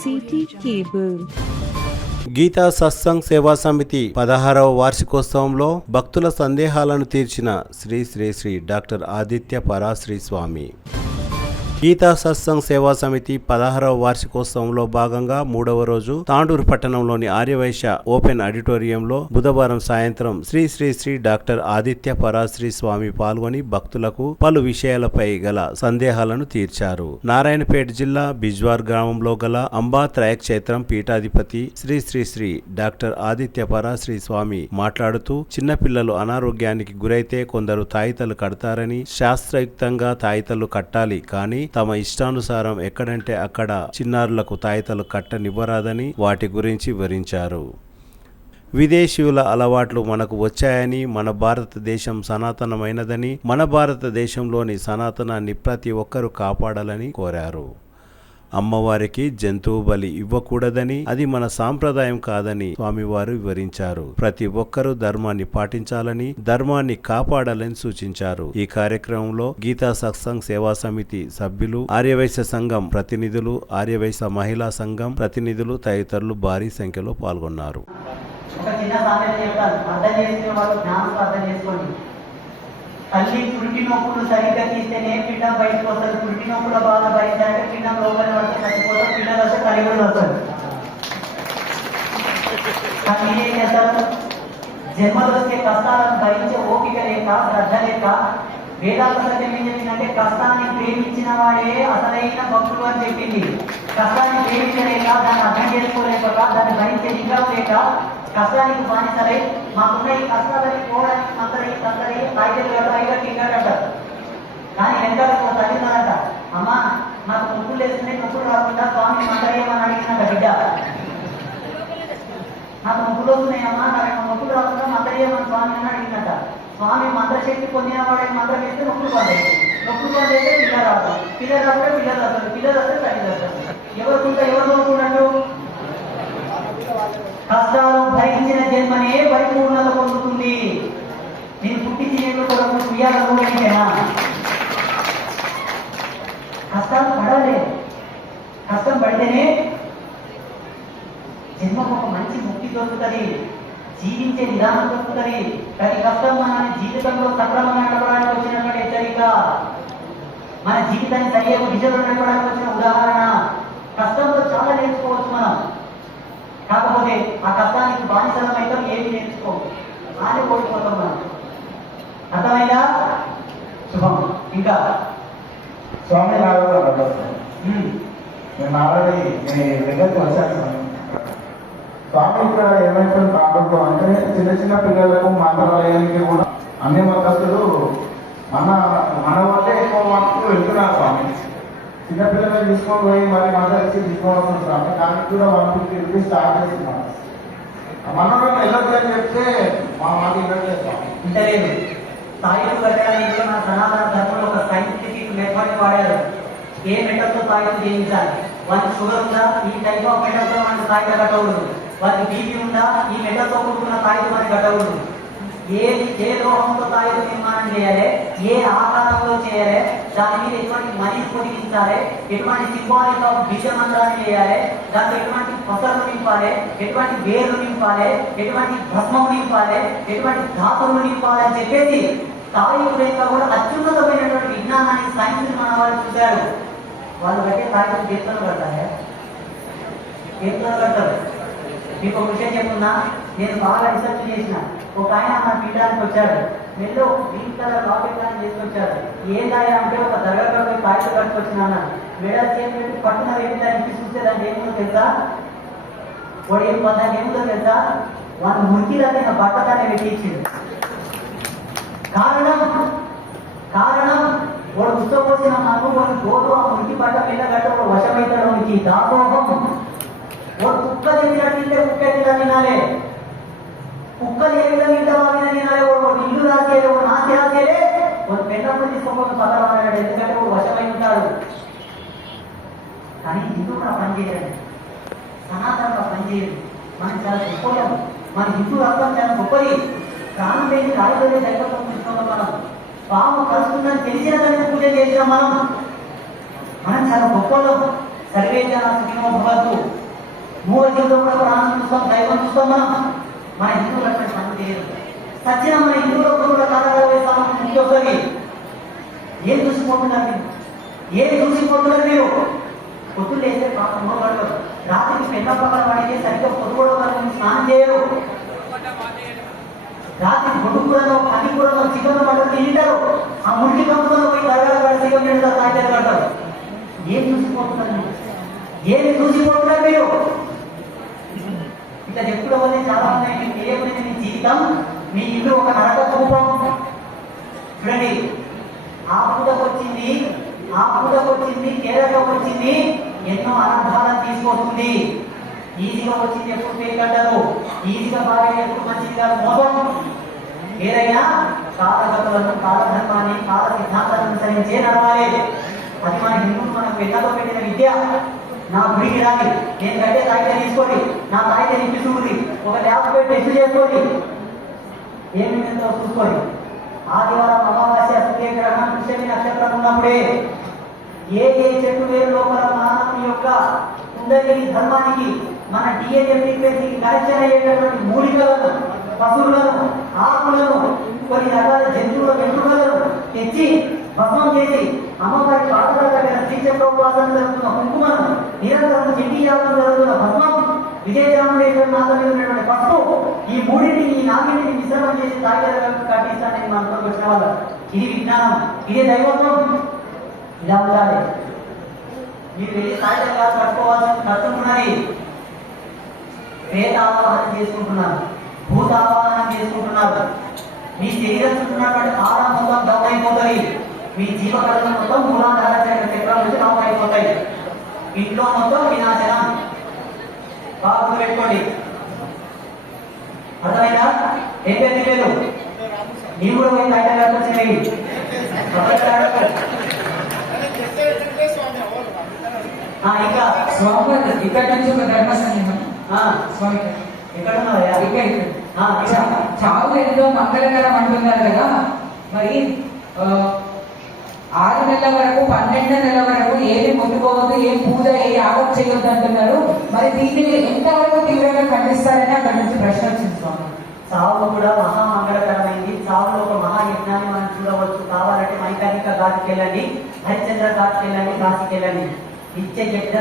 City cable. Gita satsang సేవా సమితి 16వ వార్షికోత్సవంలో భక్తుల సందేహాలను తీర్చిన శ్రీ శ్రీ శ్రీ డాక్టర్ ఆదిత్య పరాశ్రీ స్వామి. గీతా సత్సంగ్ సేవా సమితి 16వ వార్షికోత్సవంలో భాగంగా 3వ రోజు తాండూరు పట్టణంలోని ఆర్యవైశ్య ఓపెన్ ఆడిటోరియంలో బుధవారం సాయంత్రం శ్రీ శ్రీ శ్రీ డాక్టర్ ఆదిత్య పరాశ్రీ స్వామి పాల్గొని భక్తులకు పలు విషయాలపై గల సందేహాలను తీర్చారు. నారాయణపేట జిల్లా బిజ్వార్ గ్రామంలో గల అంబా త్రయక్షేత్రం పీఠాధిపతి శ్రీ శ్రీ శ్రీ డాక్టర్ ఆదిత్య పరాశ్రీ స్వామి మాట్లాడుతూ చిన్నపిల్లలు అనారోగ్యానికి గురైతే కొందరు తాయితలు కడతారని, శాస్త్రయుక్తంగా తాయితలు కట్టాలి కానీ తమ ఇష్టానుసారం ఎక్కడంటే అక్కడ చిన్నారులకు తాయితలు కట్టనివ్వరాదని వాటి గురించి వివరించారు. విదేశీయుల అలవాట్లు మనకు వచ్చాయని, మన భారతదేశం సనాతనమైనదని, మన భారతదేశంలోని సనాతనాన్ని ప్రతి ఒక్కరూ కాపాడాలని కోరారు. అమ్మవారికి జంతువు బలి ఇవ్వకూడదని, అది మన సాంప్రదాయం కాదని స్వామివారు వివరించారు. ప్రతి ఒక్కరూ ధర్మాన్ని పాటించాలని, ధర్మాన్ని కాపాడాలని సూచించారు. ఈ కార్యక్రమంలో గీతా సత్సంగ్ సేవా సమితి సభ్యులు, ఆర్యవైశ్య సంఘం ప్రతినిధులు, ఆర్యవైశ్య మహిళా సంఘం ప్రతినిధులు తదితరులు భారీ సంఖ్యలో పాల్గొన్నారు. తల్లి పురిటి నొప్పులు సరిగ్గా తీస్తేనే పిండం బయటకు వస్తుంది. పురిటి నొప్పుల బాధ భరించాలంటే పిండం లోపల పడితే చచ్చిపోతారు, పిల్లలు వస్తే కలిగి వస్తారు. కానీ ఏం చేస్తారు? జన్మలు వచ్చే కష్టాలను భరించే ఓపిక లేక, శ్రద్ధ లేక, వేదాంత సత్యం ఏం చెప్పిందంటే కష్టాన్ని ప్రేమించిన వాడే అసలైన భక్తులు అని చెప్పింది. కష్టాన్ని ప్రేమించలేక, దాన్ని అర్థం చేసుకోలేక, దాన్ని భరించే నిగ్రహం లేక కష్టానికి బానిసలై మాకున్న ఈ కష్టాలని పోవడానికి మందరై తందరై అంటారు. కానీ వెనకాల తల్లిదండ్రులంట, అమ్మ నాకు నొప్పులు వేస్తున్నాయి, నొప్పులు రాకుండా స్వామి మందరేయమని అడిగినట బిడ్డ. నాకు నొప్పులు వస్తున్నాయమ్మా, నాకు నొప్పులు రాకుండా మందరేయమని స్వామి అని అడిగినట. స్వామి మందర శక్తి పొందిన వాడికి మందరం వేస్తే నొప్పులు పడలేదు, నొప్పులు పడలేస్తే పిల్లలు రాదు, పిల్లలు రాకుండా పిల్లలు వస్తారు, పిల్లలు వస్తే తల్లి వస్తారు. ఎవరుకుంటా ఎవరు నోకున్నట్టు? కష్టాలు భరించిన జన్మనే పరిపూర్ణత పొందుతుంది. నేను పుట్టించిన కూడా ఉయ్యాలనుకునేనా? కష్టాలు పడాలి, కష్టం పడితేనే జన్మకు ఒక మంచి ముక్తి దొరుకుతుంది, జీవించే విధానం దొరుకుతుంది. ప్రతి కష్టం మన జీవితంలో సక్రమంగా నడపడానికి వచ్చినటువంటి హెచ్చరిక, మన జీవితాన్ని సరియైన దిశలో నడపడానికి వచ్చిన ఉదాహరణ. కష్టంతో చాలా నేర్చుకోవచ్చు మనం, కాకపోతే ఆ కష్టానికి బానిసలం అయితే ఏమి నేర్చుకోము, అని కోల్పోతాం మనం. అర్థమైందా? శుభం. ఇంకా స్వామి రాఘవ నేను ఆల్రెడీ మీ దగ్గరికి వచ్చాను. స్వామి ఇక్కడ ఏమైతుంది కాకుండా అంటే చిన్న చిన్న పిల్లలకు మంత్రాలయానికి కూడా అన్ని మతస్థులు మన వల్లే ఎక్కువ మటుకు వెళ్తున్నారు స్వామి. చిన్నపిల్లలు తీసుకొని పోయి మరి మందరిచి తీసుకోవాల్సిన స్వామి, దానికి కూడా 150 రూపీస్ స్టార్ట్ చేస్తున్నాం. మనోళ్ళని వెళ్ళొద్దని చెప్తే మా మాట వినట్లేదు స్వామి. ఇంటలేదు. తాయిలు కట్టడానికి మన సనాతన ధర్మంలో ఒక సైంటిఫిక్ మెథడ్ వాడారు. ఏ మెథడ్తో తాయిలు చేయించాలి? వాళ్ళకి షుగర్ ఉందా, ఈ టైప్ ఆఫ్ మెథడ్తో మనకు తాయిలు కట్టకూడదు. వాళ్ళకి బీపీ ఉందా, ఈ మెథడ్తో కూడుకున్న తాయిలు మనకి కట్టకూడదు. ఏ లోహంతో తాయిలు నిర్మాణం చేయాలి, ఏ ఆకారంలో చేయాలి, దాని మీద ఎటువంటి మనీ పొడిగించాలి, ఎటువంటి సింబాలిక్ ఆఫ్ బీజ మంత్రాన్ని చేయాలి, దాంట్లో ఎటువంటి పసరు నింపాలి, ఎటువంటి వేరు నింపాలి, ఎటువంటి భస్మం నింపాలి, ఎటువంటి ధాతువులు నింపాలి అని చెప్పేసి తాయిలు లేక కూడా అత్యున్నతమైనటువంటి విజ్ఞానాన్ని సైన్స్ మన వాళ్ళు చూశారు. వాళ్ళు కట్టే తాయిలు చేతులు కడతారు, చేతులు కడతారు. మీకు ఒక విషయం చెప్పున్నా, నేను బాగా రీసెర్చ్ చేసిన. ఒక ఆయన మన పీఠానికి వచ్చాడు, మెల్లో గ్రీన్ కలర్ కాఫీ ప్లాన్ చేసుకొచ్చాడు. ఏందాయ అంటే ఒక దర్గాలో పోయి కాయలు కట్టుకొచ్చిన అన్నాడు. మెడల్ చేతి పెట్టి పట్టున వెళ్ళి దాన్ని చూస్తే దాన్ని ఏముందో తెలుసా? వాడు ఏం దాన్ని ఏముందో తెలుసా? వాళ్ళు మురికిదాన్ని బట్ట దాన్ని పెట్టించిండు. కారణం వాడు ఉత్తపోసిన మనకు వాడు గోడు ఆ మురికి బట్ట మీద గట్ట వాడు వశమైతాడు. దాసోహం. వాడు కుక్క తింటే కుక్క ఎట్లా తినాలి, కుక్కలు ఏ విధంగా ఇంటవాళ్ళని తినాలి. వాడు ఇల్లు రాసేది, వాడు నాసి రాసేదే, వాడు పెద్దప్పుడు తీసుకోకుండా పదవాడు. ఎందుకంటే వాడు వశమై ఉంటాడు. కానీ హిందువులు ఆ పని చేయలేదు, సనాతనంగా పనిచేయదు. మనం చాలా గొప్పలం, మన హిందూ రక్తం చాలా గొప్పది. ప్రాణం లేని రాజులే దైవత్వం తీసుకున్నాం. మనం పాము కలుస్తుందని తెలిసిన దానికి పూజ చేసినాం. మనం చాలా గొప్పలం. సర్వే జన సుఖినో భవంతు. మూల జీవితం కూడా ప్రాణం చూస్తాం, దైవం చూస్తాం. మన హిందువులు అటువంటి పని చేయరు. సత్యం మన హిందువుల కూడా కాలగలవే సామాన్యం ముఖ్య వస్తుంది. ఏం చూసిపోతున్నారు మీరు? ఏం చూసిపోతున్నారు మీరు? పొద్దులు వేస్తే పాపం పడతారు, రాత్రికి పెద్ద పక్కన పడితే సరిగ్గా పొద్దుగోడ వరకు స్నానం చేయరు. రాత్రి గొడ్డుకూరలో పనికూరలో చికెన్ పట్టుకు తింటారు. ఆ మురికి కంపులో పోయి దరగాలు చికెన్ తింటారు, తాయితారు కడతారు. ఏం చూసిపోతున్నారు మీరు? ఏమి చూసిపోతున్నారు మీరు? ఇట్లా చెప్పుకోవడం వల్ల చాలా ఉన్నాయి. మీకు ఏమైంది మీ జీవితం? మీ ఇల్లు ఒక నరక కూపం. చూడండి, ఆ పూటకు వచ్చింది, ఆ పూటకు వచ్చింది, కేరళకు వచ్చింది, ఎన్నో అనర్థాలను తీసుకొస్తుంది. ఈజీగా వచ్చింది ఎప్పుడు పేకట్టదు, ఈజీగా బాగా ఎప్పుడు మంచిది కాదు, మోసం. ఏదైనా కాలగతులను, కాలధర్మాన్ని, కాల సిద్ధాంతాలను అనుసరించే నడవాలి. అది మన హిందువులు మనకు పెద్దలో పెట్టిన విద్య. నా గుడికి రాలి, నేను కట్టే తాయితే తీసుకోండి, నా తాయితే నింపి చూడండి, ఒక ల్యాబ్ పెట్టి టెస్ట్ చేసుకోండి, ఏమేమిందో చూసుకోండి. ఆదివారం అమావాస్య సూర్యగ్రహణం పుష్యమి నక్షత్రం ఉన్నప్పుడే ఏ ఏ చెట్టు వేరు లోపల మానవుని యొక్క కుండలిని ధర్మానికి మన డిఎన్ఏ ఫ్రీక్వెన్సీకి కనెక్షన్ అయ్యేటటువంటి మూలికలను, పశువులను, ఆకులను, కొన్ని రకాల జంతువుల వెంట్రుకలను తెచ్చి భస్మం చేసి అమ్మవారి పాత్ర దగ్గర శ్రీచక్రోపాసన జరుగుతున్న కుంకుమను, నిరంతరం చెట్టి యాగం జరుగుతున్న భస్మం, విజయరామేశ్వర నాథ మీద ఉన్నటువంటి పసుపు, ఈ మూడింటిని, ఈ నాలుగింటిని మిశ్రమం చేసి తాయిలకు కట్టిస్తానని మనతో వచ్చిన వాళ్ళు. ఇది విజ్ఞానం, ఇదే దైవత్వం. ఇలా ఉండాలి. మీరు వెళ్ళి తాయిలు కాదు కట్టుకోవాల్సిన కట్టుకున్నది. ప్రేత ఆవాహన చేసుకుంటున్నారు, భూత ఆవాహన చేసుకుంటున్నారు. మీ శరీరం చుట్టున్నటువంటి ఆరా మొత్తం డౌన్ అయిపోతుంది. మీ జీవకళలు మొత్తం మూలాధార చక్రాల నుంచి డౌన్ అయిపోతాయి. ఇంట్లో మొత్తం వినాశనం. బాగా గుర్తుపెట్టుకోండి. అర్థమైనా? ఏం పేరు? నీవు కూడా పోయి తాయిలు కట్టుకొచ్చినవి. ఇంకా స్వామి ఇక్కడ నుంచి ఒక ధర్మ సంఘం స్వామి ఎక్కడ ఉన్నాయా? చావు ఎంతో మంగళకరం అంటున్నారు కదా, మరి 6 నెలల వరకు 12 నెలల వరకు ఏది ముట్టుకోవద్దు, ఏ పూజ, ఏ యాగం చేయొద్దు అంటున్నారు. మరి దీన్ని ఎంతవరకు తీవ్రంగా ఖండిస్తారని అక్కడ నుంచి ప్రశ్న వచ్చింది స్వామి. చావు కూడా మహామంగళకరమైంది. చావులో ఒక మహాయజ్ఞాన్ని మనం చూడవచ్చు. కావాలంటే మైకానిక ఘాట్కి వెళ్ళండి, హరిశ్చంద్ర ఘాట్కి వెళ్ళండి, కాశీకి వెళ్ళండి. నిత్య యజ్ఞ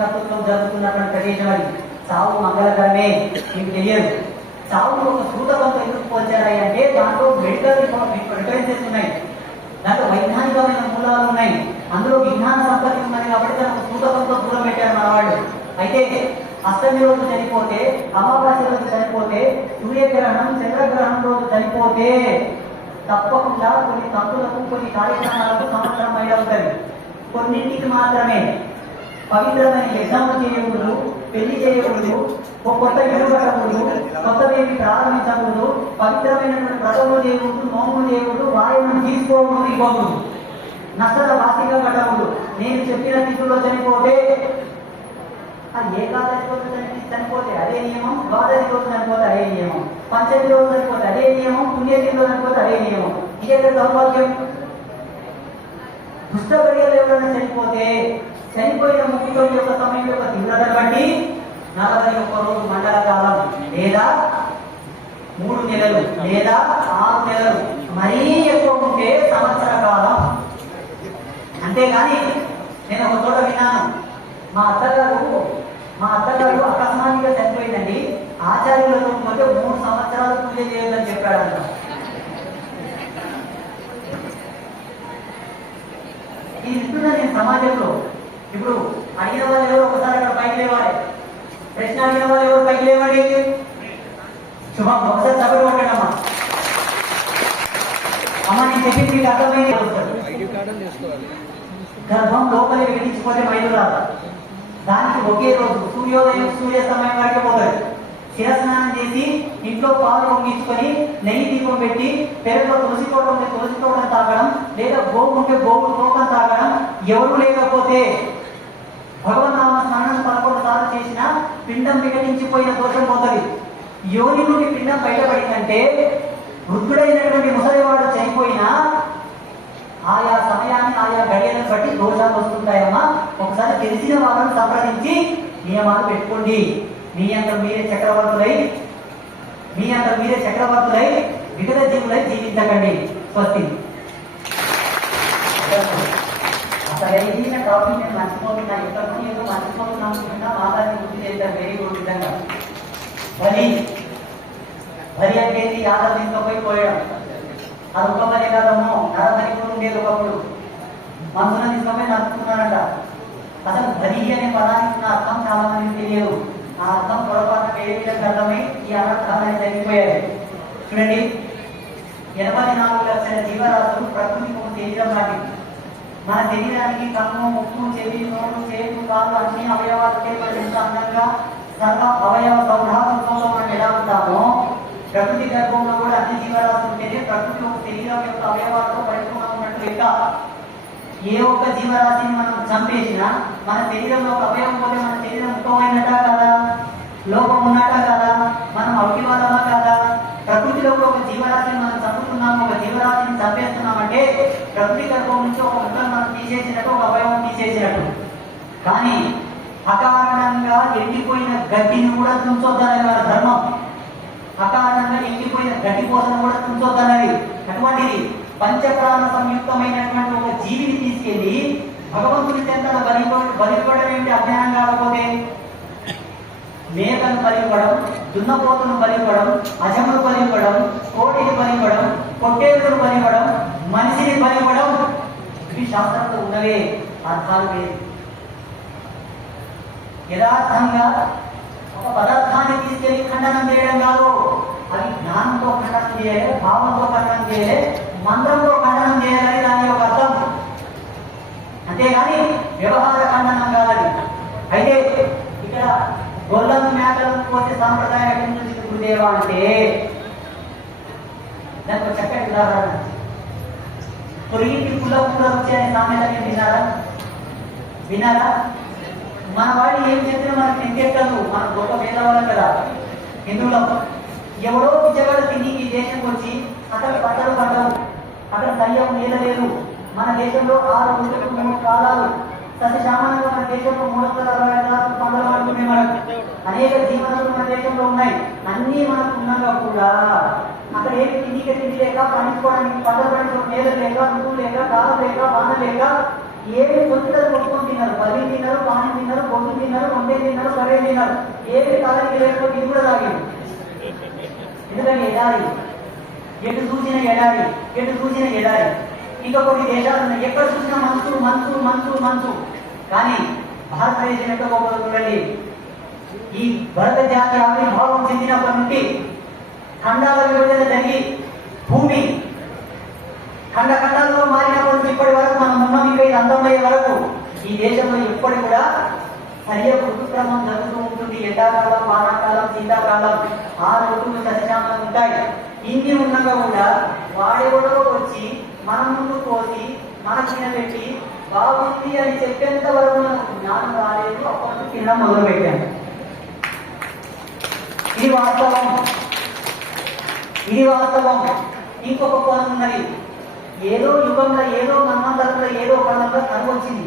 కర్తృత్వం జరుగుతున్నటువంటి ప్రదేశం అది. చావు మంగళకరమే, మీకు తెలియదు. చావును ఒక సూతకంతో ఎందుకు పోల్చారు అంటే దాంట్లో మెడికల్ రిఫరెన్సెస్ ఉన్నాయి, దాంట్లో వైజ్ఞానికమైన మూలాలు ఉన్నాయి, అందులో విజ్ఞాన సంపత్తి ఉన్నది. కాబట్టి దానికి సూతకంతో దూరం పెట్టారు మన వాళ్ళు. అయితే అష్టమి రోజు చనిపోతే, అమావాస్య రోజు చనిపోతే, సూర్యగ్రహణం, చంద్రగ్రహణం రోజు చనిపోతే తప్పకుండా కొన్ని తప్పులకు, కొన్ని కార్యక్రమాలకు సంవత్సరం అయినా ఉంటుంది. కొన్నింటికి మాత్రమే పవిత్రమైన యజ్ఞము చేయకూడదు, పెళ్లి చేయకూడదు, కొత్త ఇల్లు కట్టకూడదు, కొత్తవేమి ప్రారంభించకూడదు, పవిత్రమైనటువంటి వ్రతములు చేయకూడదు, నోములు చేయకూడదు, వాయువును తీసుకోకూడదు, ఇవ్వకూడదు, నష్టల వాసిగా కట్టకూడదు. నేను చెప్పిన తిథుల్లో చనిపోతే, ఏకాదశి రోజు చనిపోతే అదే నియమం, ద్వాదశి రోజు చనిపోతే అదే నియమం, పంచమి రోజు చనిపోతే అదే నియమం, పుణ్యతిథిలో చనిపోతే అదే నియమం. ఇదే దౌర్భాగ్యం. దుష్టగడియలు ఎవరైనా చనిపోతే చనిపోయిన ముఖ్యం యొక్క సమయం యొక్క తీవ్రతను బట్టి 41 రోజు మండల కాలం, లేదా 3 నెలలు, లేదా 6 నెలలు, మరీ ఎక్కువ ఉంటే సంవత్సర కాలం. అంతేగాని నేను ఒక చోట విన్నాను, మా అత్తగారు అకస్మాత్తుగా చనిపోయిందండి, ఆచార్యులతో పోతే 3 సంవత్సరాలు పూజ చేయొద్దని చెప్పాడంట. ఇది ఇస్తున్నా నేను సమాజంలో. ఇప్పుడు అడిగిన వాళ్ళు ఎవరు ఒకసారి అక్కడ పైకి లేవాలి, ప్రశ్న అడిగిన వాళ్ళు ఎవరు పైకి లేవండి. శుభం, ఒకసారి సభలు కొట్టండి అమ్మా. అమ్మ నేను చెప్పింది మీకు అర్థమైంది. గర్భం లోపలి విడిచిపోతే మైలు రాదు. దానికి ఒకే రోజు సూర్యోదయం, సూర్యాస్తమయం వరకే పోతుంది. శిరస్నానం చేసి ఇంట్లో పాలు పొంగించుకొని నెయ్యి దీపం పెట్టి పెరుగులో తులసి తోటం తాగడం, లేదా గోవు ఉంటే గోవు తోకం తాగడం. ఎవరు లేకపోతే భగవన్నామ స్నానం 11 సార్లు చేసిన పిండం వికటించిపోయిన దోషం పోతుంది. యోని నుండి పిండం బయటపడిందంటే వృద్ధుడైనటువంటి ముసలివాడు చనిపోయినా ఆయా సమయాన్ని ఆయా గడియలను బట్టి దోషాలు వస్తుంటాయమ్మా. ఒకసారి తెలిసిన వాళ్ళని సంప్రదించి నియమాలు పెట్టుకోండి. మీ అంతా మీరే చక్రవర్తులై వివిధ జీవులై జీవించకండి. స్వస్తి. అసలు ఏదైన టాపిక్ నేను మర్చిపోతున్నా, ఎక్కడికి ఏదో మర్చిపోతున్నా మాట్లాడి గుర్తు చేశాను. Very good. విధంగా వరి అంటే యాదవ్ తీసుకుపోయి పోయడం, అది ఒక పని కాదమ్మో. నరబలి కూడా ఉండేది ఒకప్పుడు. మనసులను తీసుకుపోయి నడుపుతున్నారంట. అసలు వరి అనే పదానికి ఉన్న అర్థం చాలా మందికి తెలియదు. ఆ అర్థం పొరపాటుగా ఏ విధంగా అర్థమై ఈ అనర్థాలని తగ్గిపోయాయి. చూడండి, 84 లక్షల జీవరాశులు ప్రకృతికి ఒక శరీరం లాంటివి. మన శరీరానికి కన్ను, ముక్కు, చెవి, నోరు, చేతులు, కాళ్ళు అన్ని అవయవాలు ఎంత అందంగా సర్వ అవయవ సౌధాత్మకంలో మనం ఎలా ఉంటామో, ప్రకృతి గర్భంలో కూడా అన్ని జీవరాశులు ఉంటేనే ప్రకృతి ఒక శరీరం యొక్క అవయవాలతో పరిపూర్ణంగా ఉన్నట్టు లెక్క. ఏ ఒక్క జీవరాశిని మనం చంపేసినా మన శరీరంలో ఒక అవయవం పోతే మన శరీరం ముఖ్యమైనటా కాదా, లోపం ఉన్నట్టా కాదా, మనం అవిటి వాళ్ళమా కాదా? ప్రకృతిలో ఒక జీవరాశిని మనం చంపుతున్నాము, ఒక జీవరాశిని చంపేస్తున్నామంటే ప్రకృతి గర్భం నుంచి ఒక ముక్కను మనం తీసేసినట్టు, ఒక అవయవం తీసేసినట్టు. కానీ అకారణంగా ఎండిపోయిన గడ్డిని కూడా తుంచొద్దనేది మన ధర్మం. అకారణంగా ఎండిపోయిన గడ్డి కోసం కూడా తుంచొద్దన్నది. అటువంటిది పంచప్రాణ సంయుక్తమైనటువంటి ఒక జీవిని తీసుకెళ్లి భగవంతుని చెంతను బలిపడడం ఏంటి? అజ్ఞానం కాకపోతే మేకను బలిపడం, దున్నపోతును బలిపడం, అజమును బలిపడం, కోటిని బలిపడం, పొట్టేరును బలిపడం, మనిషిని బలిపడం, ఇవి శాస్త్రంలో ఉన్నవే. అర్థాలు లేదు. యథార్థంగా ఒక పదార్థాన్ని తీసుకెళ్లి ఖండనం చేయడం కాదు. అది జ్ఞానంతో ఖండనం చేయాలి, భావంతో ఖండనం చేయాలి, మంత్రంతో ఖండనం చేయాలని దాని యొక్క అర్థం. అంతేగాని వ్యవహార ఖండనం కాదని. అయితే ఇక్కడ గొల్లను మేకలను కోసే సాంప్రదాయం ఎక్కడి నుంచి గురుదేవా అంటే దానికి చక్కటి ఉదాహరణ. పొరిగింటి పుల్ల వచ్చే అనే సామెతని వినారా? మన వాడి ఏం చెప్పినా మనకు ఇంకెక్కదు. మన గొప్ప పేదవాళ్ళం కదా హిందువులం. ఎవడో పిచ్చగాడు తిని ఈ దేశంకి వచ్చి అక్కడ పంటలు పండవు, అక్కడ సరియం నీళ్ళ లేదు. మన దేశంలో 6 ఋతువులకు 3 కాలాలు సస్యశామనంగా మన దేశంలో 360 పంటలు పండుతున్నాయి. మనకు అనేక జీవనాలు మన దేశంలో ఉన్నాయి. అన్నీ మనకు ఉన్నాగా కూడా అక్కడ ఏమి తిండి లేక పండించుకోవడానికి పంటలు పండించుకోవడం నేల లేక, ఋతువు లేక, కాలం లేక, వాన లేక ఏమి కొద్దిగా కొట్టుకొని తిన్నారు. బలి తిన్నారు, పాని తిన్నారు, బొట్టు తిన్నారు, వండే తిన్నారు, కర్రీ తిన్నారు. ఏమి కాలానికి లేకపోతే ఇది కూడా తాగింది. ఎందుకని ఎడారి, ఎటు చూసిన ఎడారి. ఇంకా కొన్ని దేశాలు ఉన్నాయి, ఎక్కడ చూసినా మంచు. కానీ భారతదేశం ఎంత గొప్ప చూడండి. ఈ భరత జాతి ఆవిర్భావం చెందినప్పటి నుండి ఖండాల విభజన జరిగి భూమి ఖండాల్లో మారినప్పటి ఇప్పటి వరకు మనం ఉన్నాం. ఇంకా ఇది అందమయ్యే వరకు ఈ దేశంలో ఎప్పటి కూడా సరియ ఋతుక్రమం జరుగుతూ ఉంటుంది. ఎండాకాలం, వానాకాలం, శీతాకాలం 6 ఋతువులు సస్యశామలు ఉంటాయి. ఇన్ని ఉండగా కూడా వాడెవడో వచ్చి మన ముందు కోసి మన తినబెట్టి బాగుంది అని చెప్పేంత వరకు మనకు జ్ఞానం రాలేదు. అప్పటి తినడం మొదలు పెట్టాను. ఇది వాస్తవం. ఇంకొక కోణం ఉన్నది. ఏదో యుగంలో, ఏదో మన్వంతరంలో, ఏదో కాలంలో కరువు వచ్చింది.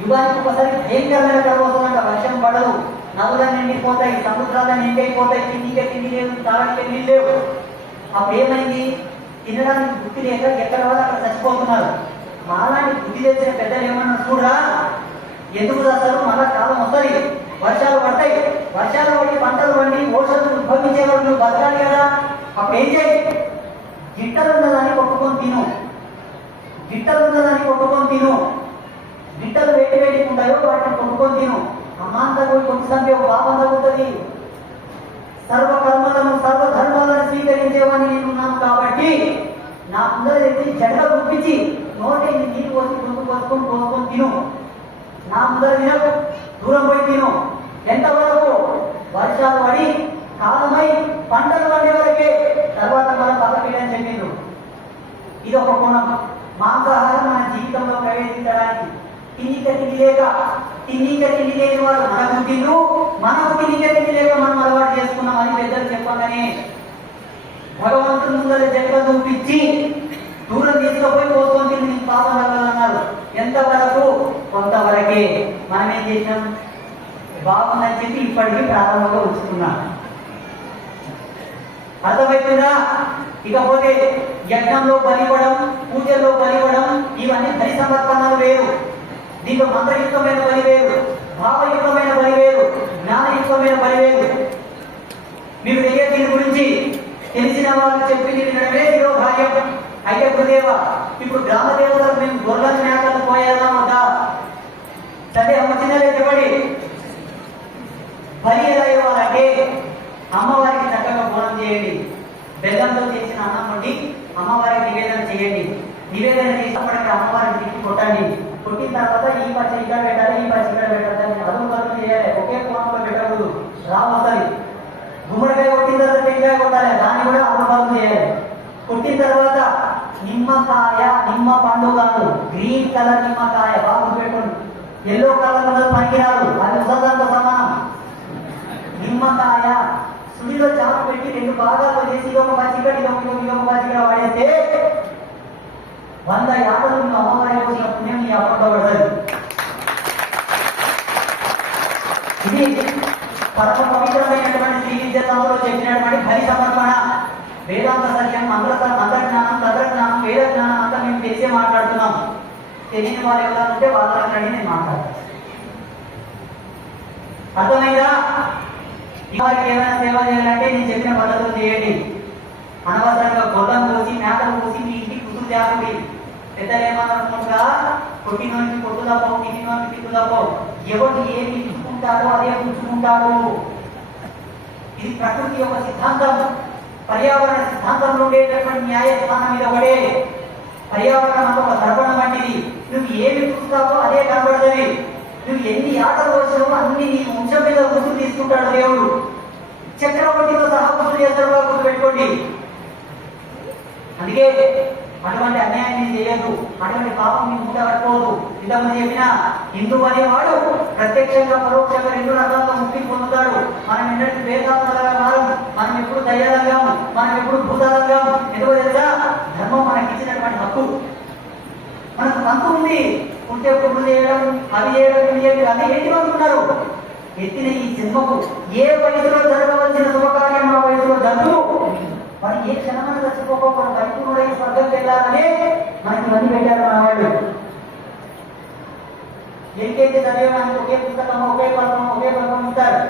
యుగానికి ఒకసారి భయంకరమైన కరువు వస్తుందంట. వర్షం పడదు, నదులన్నీ నిండిపోతాయి, సముద్రాలన్నీ నిండిపోతాయి, తిండి లేదు, తాగడానికి నీళ్ళు లేవు. అప్పుడు ఏమైంది? తినడానికి బుద్ధి లేక ఎక్కడ వాళ్ళు అక్కడ చచ్చిపోతున్నారు. మాలాంటి బుద్ధి తెచ్చిన పెద్దలు ఏమన్నా చూడరా, ఎందుకు రాస్తారు? మళ్ళా కాలం వస్తుంది, వర్షాలు పడతాయి, వర్షాలు పడి పంటలు పండి ఓషధులు ఉద్భవించే వరకు నువ్వు బతకాలి కదా. అప్పుడు ఏం చేయి? గిట్టలున్నదని కొట్టుకొని తిను. గిట్టలు వేటి ఉంటాయో వాటిని కొట్టుకొని తిను. అమ్మాంతా పోయి కొంచెం సంపే ఒక పాపం తగ్గుతుంది. సర్వకర్మలను, సర్వధర్మాలను స్వీకరించేవాడిని నేనున్నాను కాబట్టి నా ముందర ఎత్తి జడగ గుప్పించి నోటి నీళ్ళు పోసి పోసుకొని తిను. నా ముందర తినకు, దూరం పోయి తిను. ఎంతవరకు? వర్షాలు పడి కాలమై పంటలు పండే వరకే. తర్వాత మనం పక్కపీడని చెప్పిండ్రు. ఇది ఒక కోణం. మాంసాహారం మన జీవితంలో ప్రవేశించడానికి తిండిక తిండి లేని వారు మనకు తిండ్రు, మనకు తిండి లేక మనం అలవాటు చేసుకున్నాం అని పెద్దలు చెప్పగానే భగవంతుని ముందర జన్మ చూపించి దూరం తీసుకుపోయి పోసుకొని తిని నీకు పాపం తగలన్నారు. ఎంతవరకు? కొంతవరకే. మనం ఏం చేసినాం? బాగుందని చెప్పి ఇప్పటికీ ప్రారంభంగా ఉంచుకున్నాం. అర్థమవుతుందా? ఇకపోతే యజ్ఞంలో బలివ్వడం, పూజల్లో బలివ్వడం, ఇవన్నీ బలి సమర్పణలు వేరు. దీంట్లో మంత్రయుక్తమైన బలి వేరు, భావయుక్తమైన బలి వేరు, జ్ఞానయుక్తమైన బలి వేరు. మీరు తెలియ దీని గురించి తెలిసిన వాళ్ళు చెప్పి వినడమే శిరోధార్యం. అయితే గురుదేవ, ఇప్పుడు గ్రామ దేవతలకు మేము గొర్రెల మేకలు పోయేదా వద్దా? సరే వచ్చిందలే చెప్పండి. బలి ఎలా ఇవ్వాలంటే అమ్మవారికి చక్కగా బోనం చేయండి. బెల్లంతో చేసిన అన్నం వండి అమ్మవారికి నివేదన చేయండి. నివేదన చేసినప్పటికీ అమ్మవారికి తిప్పి కొట్టండి. కొట్టిన తర్వాత ఈ పచ్చి ఇక్కడ పెట్టాలి, ఈ పచ్చి ఇక్కడ పెట్టాలి, అదుపు కలుపు చేయాలి. ఒకే కోణంలో పెట్టకూడదు, రావస్తుంది. గుమ్మడికాయ కొట్టిన తర్వాత టెంకాయ కొట్టాలి, దాన్ని కూడా అదుపు కలుపు చేయాలి. కొట్టిన తర్వాత నిమ్మకాయ, నిమ్మ పండు కాదు, గ్రీన్ కలర్ నిమ్మకాయ, బాగా పెట్టుకోండి. ఎల్లో కలర్ ఉన్నది పనికిరాదు, అది ఉదంతో సమానం. నిమ్మకాయ సుడిలో చాపు పెట్టి 2 భాగాలు చేసి ఒక పచ్చికడి ఒక పచ్చిగా వాడేస్తే 100 యాభలు నువ్వు అమ్మవారి వచ్చిన పుణ్యం నీ అప్పట్లో పడుతుంది. ఇది పరమ పవిత్రమైనటువంటి శ్రీ విద్యాలో చెప్పినటువంటి బలి సమర్పణ. వేదాంత సత్యం, మంత్రజ్ఞానం, తంత్రజ్ఞానం, వేద జ్ఞానం అంతా మేము తెలిసే మాట్లాడుతున్నాం. తెలియని వాళ్ళు ఎవరైనా ఉంటే వాళ్ళని నేను మాట్లాడతాను. అర్థమైందా? వారికి ఏమైనా సేవ చేయాలంటే నేను చెప్పిన పద్ధతులు చేయండి. అనవసరంగా గొడ్డం కోసి మేకలు కోసి మీ ఇంటికి కుదురు తేపండి. పెద్దలు ఏమనుకుంటా, కొట్టినోనికి కొట్టు తప్పవు, తిట్టినోనికి తిట్టు తప్పవు. ఎవరు ఏమి ఇచ్చుకుంటారో అదే పుచ్చుకుంటారు. ఇది ప్రకృతి యొక్క సిద్ధాంతం. పర్యావరణ సిద్ధాంతంలో ఉండేటటువంటి న్యాయస్థానం ఇది ఒకటే. పర్యావరణం అంతా ఒక దర్పణం వంటిది. నువ్వు ఏమి చూస్తావో అదే కనబడుతుంది. నువ్వు ఎన్ని ఆటలు వచ్చినావో అన్ని నీ వంశం మీద గుర్తు తీసుకుంటాడు దేవుడు. చక్రవర్తితో సహా గుర్తు చేస్తాడు, గుర్తు పెట్టుకోండి. అందుకే అటువంటి అన్యాయం నేను చేయదు, అటువంటి పాపం నేను మూట కట్టుకోదు. ఇంతకుముందు చెప్పిన హిందువు అనేవాడు ప్రత్యక్షంగా పరోక్షంగా 2 రకాలుగా ముక్తి పొందుతాడు. మనం ఏంటంటే వేదాత్మలుగా మారం, మనం ఎప్పుడు దయ్యాలంగాము, మనం ఎప్పుడు భూతాలంగాము. ఎందుకో తెలుసా? ధర్మం మనకి ఇచ్చినటువంటి హక్కు. మనకు హక్కు ఉంది. ఉంటే పుట్లు చేయడం, అవి చేయడం, ఇవి చేయడం, అది ఏంటి అనుకున్నారు? ఎత్తిన ఈ జన్మకు ఏ వయసులో జరగవలసిన శుభకార్యం ఆ వయసులో జరుగు. మరి ఏ క్షణమైన చచ్చిపోకుండా పరిపూర్ణుడై స్వర్గం వెళ్ళాలని మనకి ఇవన్నీ పెట్టారు మన వాళ్ళు. ఎల్కేజీ చదివడానికి ఒకే పుస్తకం, ఒకే పథకం ఇస్తారు.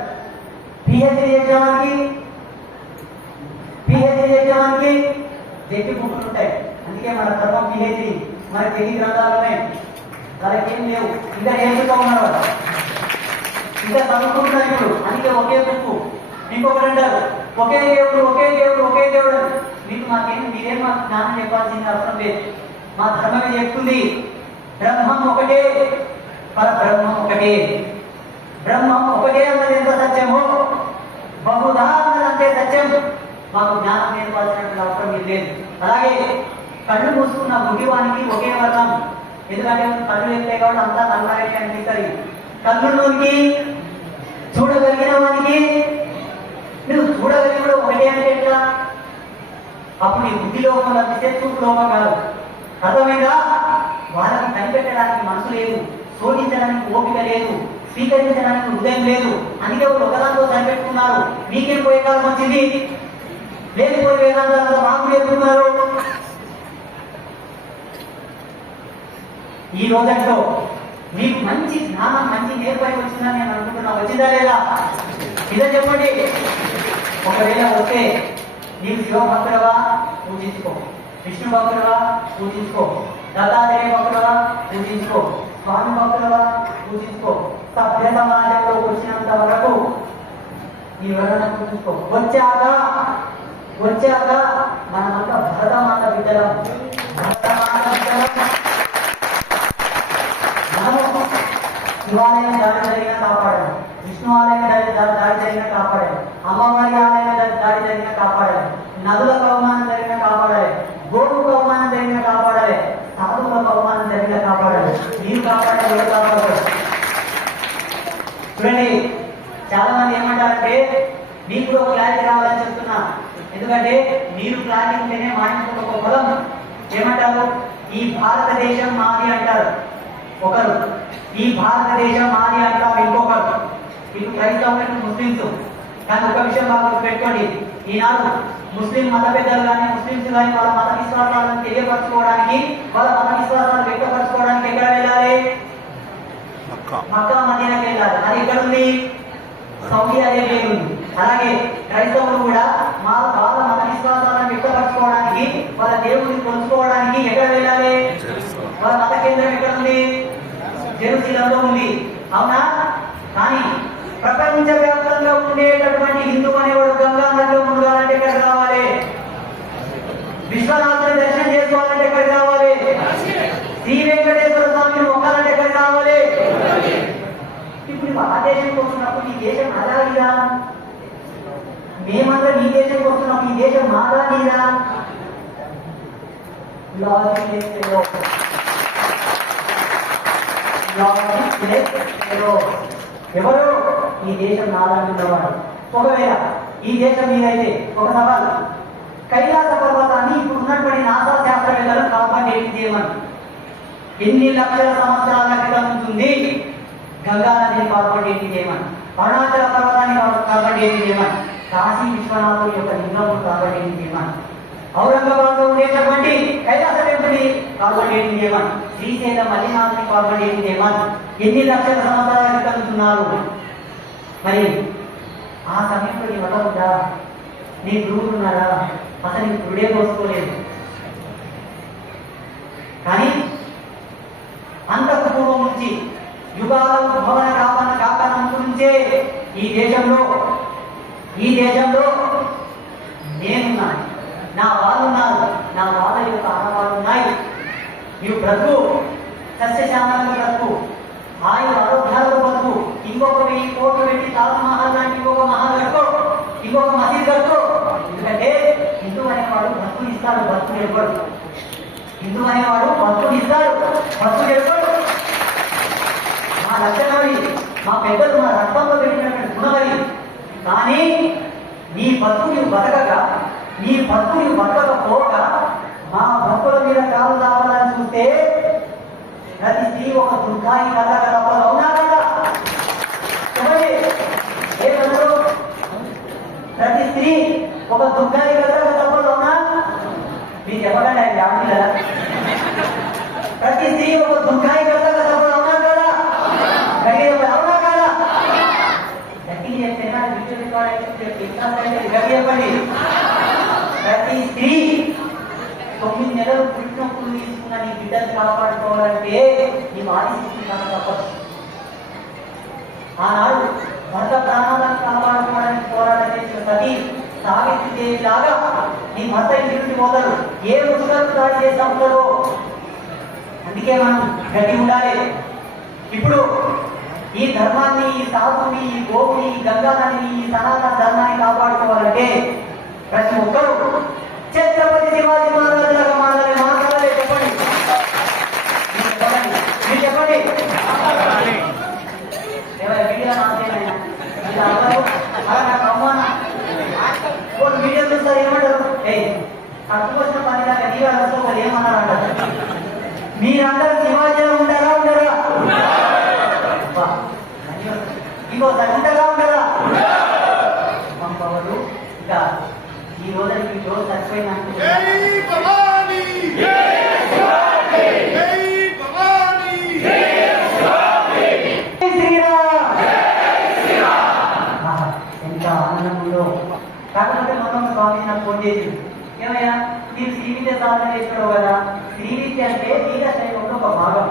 పిహెచ్డీ చేసేవానికి జట్టి పుట్టులు ఉంటాయి. అందుకే మన ధర్మం పిహెచ్డీ. మనకి ఎన్ని గ్రంథాలున్నాయి, వాళ్ళకి ఏం లేవు. ఇంకా నేర్చుకో ఉన్నారు, ఇంకా చదువుకుంటున్నారు ఇప్పుడు. అందుకే ఒకే బుక్కు. ఇంకొకటి అంటారు ఒకే దేవుడు, ఒకే దేవుడు, ఒకే దేవుడు. మీకు మీరేం మాకు జ్ఞానం చెప్పాల్సిన అవసరం లేదు. మా ధర్మమే చెప్తుంది బ్రహ్మం ఒకటే, పరబ్రహ్మం ఒకటే. బ్రహ్మం ఒకటే అన్నది ఎంత సత్యమో బహుధా అన్నది అంతే సత్యం. మాకు జ్ఞానం నేర్పాల్సినటువంటి అవసరం మీరు లేదు. అలాగే కళ్ళు మూసుకున్న గుడ్డివానికి ఒకే వర్ణం. ఎందుకంటే కళ్ళు వెళ్తే కాబట్టి అంతా నల్లగా అనిపిస్తుంది. కళ్ళులోనికి చూడగలిగిన వానికి నువ్వు చూడగలిగిన ఒకటే అంటే ఎట్లా? అప్పుడు నీ బుద్ధి లోపం తప్పిస్తే చూపు లోపం కాదు. అర్థమైందా? వాళ్ళకి కనిపెట్టడానికి మనసు లేదు, శోధించడానికి ఓపిక లేదు, స్వీకరించడానికి హృదయం లేదు. అందుకే వాళ్ళు ఒకదాంతో కనిపెట్టుకున్నారు. మీకేం పోయే కాలం వచ్చింది? లేకపోతే వేదాంతాలతో మాకు నేర్పుతున్నారు. ఈ రోజంలో మీకు మంచి జ్ఞానం, మంచి నేర్పడి వచ్చిందని నేను అనుకుంటున్నా. వచ్చిందా లేదా? ఇదే చెప్పండి. ఒకవేళ వస్తే నీవు శివ భక్తుడవా పూజించుకో, విష్ణు భక్తుడవా పూజించుకో, దత్తాత్రేయ భక్తుడవా పూజించుకో, స్వామి భక్తుడవా పూజించుకో. సభ్య సమాజంలో వచ్చినంత వరకు నీ ఎవరైనా పూజించుకో. వచ్చాక మనమంతా భరతమాత బిడ్డలం. భరతమాత బిడ్డలం. శివాలయం దాడి జరిగినా కాపాడాలి, విష్ణు ఆలయం దాడి జరిగినా కాపాడాలి, అమ్మవారి ఆలయం దాడి జరిగినా కాపాడాలి, నదులకు అవమానం జరిగినా కాపాడాలి, గోవుకు అవమానం జరిగినా కాపాడాలి, సాధువులకు అవమానం జరిగినా కాపాడాలి. మీరు కాపాడాలి, ఎవరు కాపాడాలి? చూడండి, చాలా మంది ఏమంటారంటే మీకు కూడా క్లారిటీ రావాలని చెప్తున్నా. ఎందుకంటే మీరు క్లారిటీ ఉంటేనే మా ఇంట్లో ఒక బలం. ఏమంటారు? ఈ భారతదేశం మాది అంటారు ఒకరు, ఈ భారతదేశం మాది అంటారు ఇంకొకరు. ఇటు క్రైస్తవులు ముస్లింస్. కానీ ఒక విషయం బాగా గుర్తుపెట్టుకోండి, ఈనాడు ముస్లిం మత పెద్దలు కానీ ముస్లింస్ కానీ వాళ్ళ మత విశ్వాసాలను తెలియపరచుకోవడానికి, వాళ్ళ మత విశ్వాసాలను వ్యక్తపరచుకోవడానికి ఎక్కడ వెళ్ళాలి? మక్కా మదీనాకి వెళ్ళాలి. అది ఎక్కడ ఉంది? సౌదీ అరేబియా ఉంది. అలాగే క్రైస్తవులు కూడా వాళ్ళ మత విశ్వాసాలను వ్యక్తపరచుకోవడానికి, వాళ్ళ దేవుడిని కొలుసుకోవడానికి ఎక్కడ వెళ్ళాలి? వాళ్ళ మత కేంద్రం ఎక్కడ ఉంది? జెరూసలేంలో ఉంది. అవునా? కానీ ప్రపంచ వ్యాప్తంగా ఉండేటటువంటి హిందూ అనేవాడు గంగా నదిలో మునగాలంటే ఎక్కడ రావాలి? విశ్వనాథుని దర్శనం చేసుకోవాలంటే ఎక్కడ రావాలి? శ్రీ వెంకటేశ్వర స్వామిని మొక్కాలంటే ఎక్కడ రావాలి? ఇప్పుడు ఆ దేశంకి వస్తున్నప్పుడు ఈ దేశం అలా ఇదా? మేమందరం ఈ దేశంకి వస్తున్నప్పుడు ఈ దేశం మాదా నీదా? ఎవరు? ఈ దేశం నాలాంటి ఉన్నవాడు. ఒకవేళ ఈ దేశం మీదైతే ఒక సవాల్, కైలాస పర్వతాన్ని ఇప్పుడు ఉన్నటువంటి నాసా శాస్త్రవేత్తలు కార్బన్ డేటింగ్ చేయమని, ఎన్ని లక్షల సంవత్సరాల క్రితం ఉంటుంది గంగా నదిని కార్బన్ డేటింగ్ చేయమని, అరుణాచల పర్వతాన్ని కార్బన్ డేటింగ్ చేయమని, కాశీ విశ్వనాథుడి యొక్క లింగం కార్బన్ డేటింగ్ చేయమని, ఔరంగాబాద్ లో ఉండేటటువంటి కైలాస టెంపుల్ని కార్బన్ డేటింగ్ చేయమని, శ్రీశైలం మల్లినాథుని కార్బన్ డేటింగ్ చేయమని ఎన్ని లక్షల సంవత్సరాల క్రితం ఉంటున్నారు. మరి ఆ సమయంలో నీ మతం ఉందా? నీ గురువులు ఉన్నారా? అసలు నీ గురుడే పోసుకోలేదు. కానీ అంతకు పూర్వం నుంచి యుగాల భవన కాకనందు నుంచే ఈ దేశంలో నేనున్నాను, నా వాళ్ళు ఉన్నారు, నా వాళ్ళ యొక్క ఆనవాళ్ళు ఉన్నాయి. నీవు బ్రతుకు, సస్యశ్యామలంగా బ్రతుకు, ఆయుర ఆరోగ్యాలతో బ్రతుకు. ఇంకొక 1000 కోట్లు పెట్టి తాజ్ మహల్ లాంటి ఇంకొక మహల్ కట్టుకో, ఇంకొక మసీద్ కట్టుకో. ఎందుకంటే హిందూ అనేవాడు భక్తులు ఇస్తాడు, భక్తులు ఇవ్వడు. హిందూ అనేవాడు భక్తులు ఇస్తాడు, భక్తులు ఇవ్వడు. మా లక్షణాలు, మా పెద్దలు మా రక్తంలో పెట్టినటువంటి గుణమది. కానీ నీ భక్తులు బతకకపోగా మా భక్తుల మీద కాలు దాపాలని చూస్తే ప్రతి స్త్రీ ఒక దుర్గాయి కదా తప్పదు. అవునా కదా? చెప్పండి. ప్రతి స్త్రీ ఒక దుర్గాయి కదా తప్పదు. అవునా? మీకు చెప్పకండి, ఆయన యాభై కదా. ప్రతి స్త్రీ ఒక దుర్గాయి కదా తప్పదు. అవునా కదా? అవునా కదా? గట్టి చెప్తేనా చెప్పండి. ప్రతి స్త్రీ 9 నెలలు పుట్టినప్పుడు తీసుకున్న నీ బిడ్డను కాపాడుకోవాలంటే నీ ఆదిశక్తి కనుక తప్పదు. ఆనాడు భర్త ప్రాణాలను కాపాడుకోవడానికి పోరాటం చేసిన సతీ సావిత్రి లాగా నీ భర్త ఇంటి పోతాడు. ఏ ముసుగలు దాడి చేసి ఉంటాడో. అందుకే మనం గట్టి ఉండాలి. ఇప్పుడు ఈ ధర్మాన్ని, ఈ సాగుని, ఈ గోవుని, ఈ గంగానదిని, ఈ సనాతన ధర్మాన్ని కాపాడుకోవాలంటే ప్రతి ఒక్కరూ ఛత్రపతి శివాజీ మహారాజు లాగా మాట్లాడాలి. చెప్పండి, మీరు చెప్పండి. వీడియో చూస్తారు ఏమంటారు? తక్కువ వచ్చిన పని దాకా నీ వాళ్ళు ఏమన్నారు అంటారు. మీరందరూ శివాజీలో ఉంటారా? ఇంకోసారి ఉంటారా? పంపవరు. ఇంకా ఈ రోజుకి రోజు చచ్చిపోయినాక ఎంత ఆనందం ఉందో. కాకపోతే మనం స్వామి నాకు ఫోన్ చేసింది, ఏమయ్యా మీరు శ్రీవిద్య సాధన చేస్తావు కదా, శ్రీవిద్య అంటే తీర శైవంలో ఒక భాగం.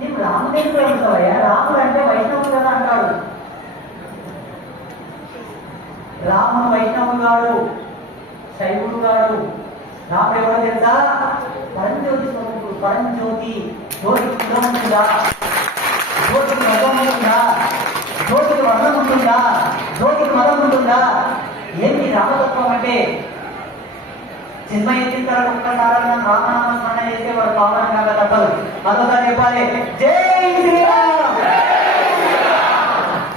నీకు రామదేవుడు అవుతావయ్యా, రాముడు అంటే వైష్ణవుడు కదా అంటాడు. రాముడు వైష్ణవుడు కాడు, శైవుడు కాడు. రాముడు ఎవరో తెలుసా? పరంజ్యోతి స్వరూపుడు. పరంజ్యోతి. జ్యోతికి కులం ఉంటుందా? జ్యోతికి మతం ఉంటుందా? జ్యోతికి వర్ణం ఉంటుందా? జ్యోతికి మతం ఉంటుందా? ఏంటి రామతత్వం అంటే? జన్మ ఎత్తిన తర్వాత ఒక్కసారి రామనామ స్మరణ చేస్తే వాడు పావనం కాక తప్పదు. మరోసారి చెప్పాలి, జై శ్రీరామ్.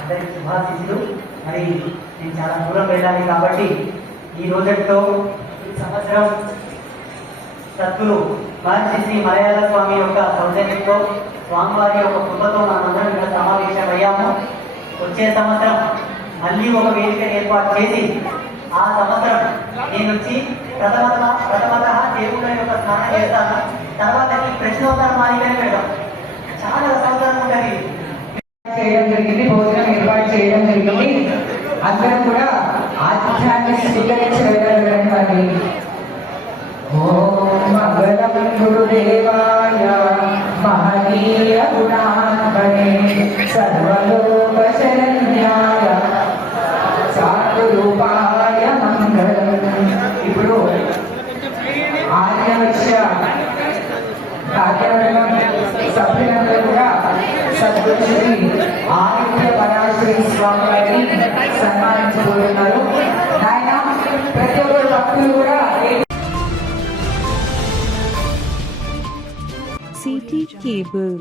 అందరికి శుభాశీస్సులు. మరి నేను చాలా దూరం వెళ్ళాలి కాబట్టి ఈ రోజుతో ఈ సంవత్సరం సద్గురు మహర్షి శ్రీ మలయాళ స్వామి యొక్క సౌజన్యంతో స్వామివారి యొక్క కృపతో మనందరం ఇక్కడ సమావేశమయ్యాము. వచ్చే సంవత్సరం మళ్ళీ ఒక వేదిక ఏర్పాటు చేసి ఆ సంవత్సరం నేను వచ్చి ప్రథమత దేవుళ్ళ యొక్క స్నానం చేస్తాను. తర్వాత ఈ ప్రశ్నోత్తర మాదిరిగానే పెడతాం. చాలా సంవత్సరం ఉంటుంది. చేయడం జరిగింది, భోజనం ఏర్పాటు చేయడం జరిగింది. అందరం కూడా ఆతిథ్యాన్ని స్వీకరించి వెళ్ళగలని వారి ఓం మంగళం గురుదేవాయ మహనీయ గుణాత్మనే సర్వలోక శరణ్యాయ సాధురూపాయ మంగళం. ఇప్పుడు ఆర్యవైశ్య కార్యవర్గం సభ్యులందరూ కూడా సద్గురు శ్రీ ఆదిత్య పరాశ్రీ స్వామి వారిని సన్మానించబోతున్నారు. ఆయన ప్రతి ఒక్కరు భక్తులు కూడా CT Cable